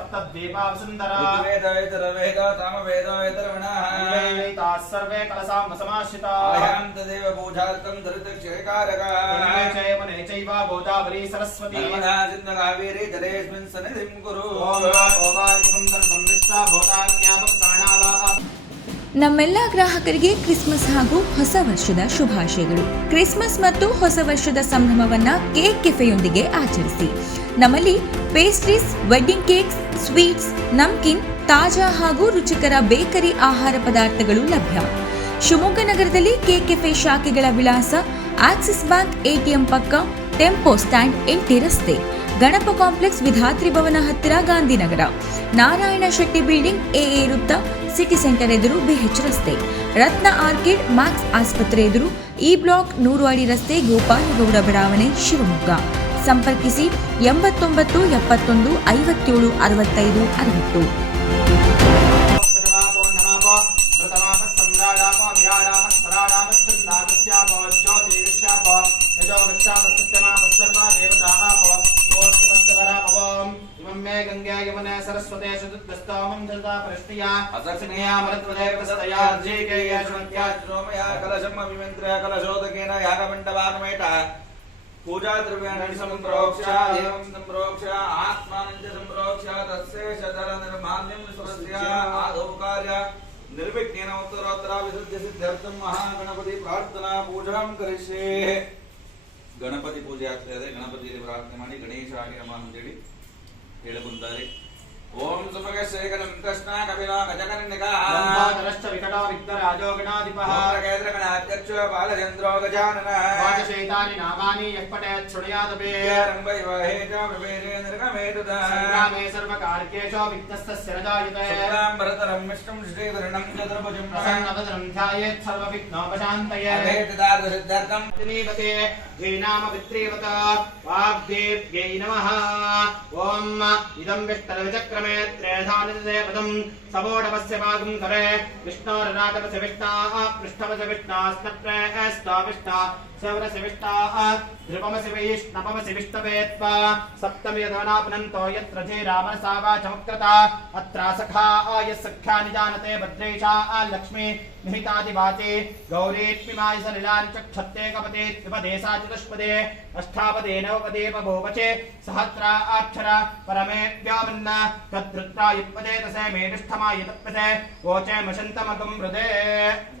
सप्तद्वीपावसुन्दरा ऋग्वेद वेदरवेद सामवेद वेदरवणाः अन्वैताः सर्वे कलसां समाश्रिताः आयां तदेव पूजार्थं धृतक्षयकारकः वने चैवने चैव गोदावरी सरस्वती नर्मदा सिन्धकावेरी जलेऽस्मिन् सन्निधिं कुरु ॐ वा ओवायुगं सर्वं विश्वा भूताज्ञापकाणावा ನಮ್ಮೆಲ್ಲ ಗ್ರಾಹಕರಿಗೆ ಕ್ರಿಸ್ಮಸ್ ಹಾಗೂ ಹೊಸ ವರ್ಷದ ಶುಭಾಶಯಗಳು. ಕ್ರಿಸ್ಮಸ್ ಮತ್ತು ಹೊಸ ವರ್ಷದ ಸಂಭ್ರಮವನ್ನ ಕೇಕ್ ಕೆಫೆಯೊಂದಿಗೆ ಆಚರಿಸಿ. ನಮ್ಮಲ್ಲಿ pastries, wedding cakes, sweets, namkeen, ತಾಜಾ ಹಾಗೂ ರುಚಿಕರ ಬೇಕರಿ ಆಹಾರ ಪದಾರ್ಥಗಳು ಲಭ್ಯ. ಶಿವಮೊಗ್ಗ ನಗರದಲ್ಲಿ ಕೇಕ್ ಕೆಫೆ ಶಾಖೆಗಳ ವಿಳಾಸ ಆಕ್ಸಿಸ್ ಬ್ಯಾಂಕ್ ಎಟಿಎಂ ಪಕ್ಕ ಟೆಂಪೋ ಸ್ಟ್ಯಾಂಡ್ ಎಂಟಿ ರಸ್ತೆ. ಗಣಪ ಕಾಂಪ್ಲೆಕ್ಸ್ ವಿಧಾತ್ರಿ ಭವನ ಹತ್ತಿರ ಗಾಂಧಿನಗರ. ನಾರಾಯಣ ಶೆಟ್ಟಿ ಬಿಲ್ಡಿಂಗ್ ಎಎ ವೃತ್ತ, ಸಿಟಿ ಸೆಂಟರ್ ಎದುರು ಬಿಹೆಚ್ ರಸ್ತೆ. ರತ್ನ ಆರ್ಕಿಡ್, ಮ್ಯಾಕ್ಸ್ ಆಸ್ಪತ್ರೆ ಎದುರು ಇ ಬ್ಲಾಕ್ ನೂರು ಅಡಿ ರಸ್ತೆ ಗೋಪಾಲಗೌಡ ಬಡಾವಣೆ ಶಿವಮೊಗ್ಗ. ಸಂಪರ್ಕಿಸಿ ಎಂಬತ್ತೊಂಬತ್ತು ಎಪ್ಪತ್ತೊಂದು ಐವತ್ತೇಳು ಅರವತ್ತೈದು ಅರವತ್ತು. यमुने सरस्वते चतुर्दस्तोमं जलता परिष्टिया असक्ष्मया मरुत्वदेवतस्तया जीकेयशमत्या श्रोमया कलशम् अभिमन्त्र्य कलशोदकेन यागमण्डपाकमेट पूजा द्रव्याणि सम्प्रोक्ष्य एवं सम्प्रोक्ष्य आत्मानं च सम्प्रोक्ष्य तस्य शतल निर्माल्यं स्वस्य आदौ कार्य निर्विघ्नेन उत्तरोत्तरा विशुद्ध सिद्ध्यर्थं महागणपति ಪ್ರಾರ್ಥನಾ ಪೂಜಾಂ ಕರಿಷ್ಯೆ ಗಣಪತಿ ಪೂಜೆ ಆಗ್ತಾ ಇದೆ ಗಣಪತಿಯಲ್ಲಿ ಪ್ರಾರ್ಥನೆ ಮಾಡಿ ಗಣೇಶಾಯ ನಮಃ ಅಂತೇಳಿ ಹೇಳಬಂತಾರೆ ఓం సుభగశేఖరం కృష్ణ కపిలా గజకర్ణికా వికటో गणाधिपः गणाध्यक्ष बालचन्द्रो गजानन वाचशैतानि नामानि यः पठेत् शृणुयादपि सङ्ग्रामे सर्वकार्येषु विघ्नस्तस्य न जायते भरतरं विष्णुं श्रीधरणं चतुर्भुजं प्रसन्नवदनं ध्यायेत् सर्वविघ्नोपशान्तये सिद्धार्थसिद्धार्थं श्रीमते धेनाम पितृवत वाग्देव्यै नमः ॐ इदं विष्टरविचक्रमे त्रेधानिदे पदं समोढवस्य भागं करे विष्णोरनाथवस्य विष्णाः पृष्ठवस्य विष्णास्तप्रे स्ताविष्टा सवरस्य विष्टाः ध्रुवमसि वैष्णवमसि विष्णवे त्वा सप्तमी धवनापुनन्तो यत्र धीरामनसा वाचमकृता अत्रा सखा यः सख्यानि जानते भद्रेशा लक्ष्मी निहितादिवाचे गौरीत्मिमाय सलिलानि नवपदे परमे व्यामन्न युत्पदे तसे वोचे मशन्तमकं हृदे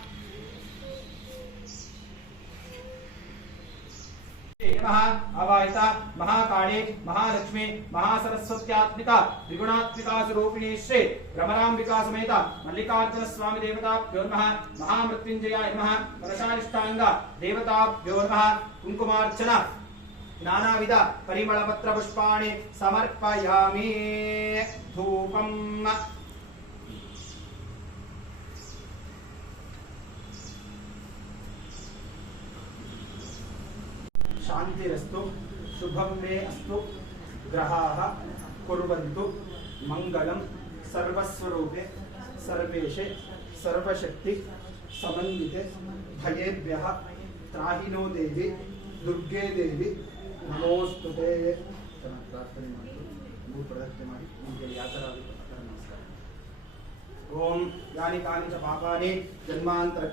नमः अवायत महाकाली महालक्ष्मी, महासरस्वत्यात्मिका त्रिगुणात्मिका स्वरूपिणी श्री भ्रमराम्बिका समेत, मल्लिकार्जुन स्वामी देवताभ्यो नमः महामृत्युञ्जयाय नमः, कलशानिष्ठाङ्ग देवताभ्यो नमः, कुङ्कुमार्चन, नानाविध परिमलपत्र पुष्पाणि समर्पयामि, धूपम्। शान्तिरस्तु शुभं मे अस्तु ग्रहाः कुर्वन्तु मङ्गलं सर्वस्वरूपे सर्वेशे सर्वशक्ति समन्विते भयेभ्यः त्राहिनो देवी दुर्गे देवी ನಮೋಸ್ತುತೆ ಪ್ರಾರ್ಥನೆ ಮಾಡಿದ್ರು ನೀವು ಪ್ರದಕ್ಷಿಣೆ ಮಾಡಿ ನಿಮಗೆ ಯಾವ ಥರ ಆಗುತ್ತೆ ಆ ಥರ ನಮಸ್ಕಾರ ಓಂ ಯಾನಿ ಕಾನಿ ಚ ಪಾಪಾನಿ ಜನ್ಮಾಂತರ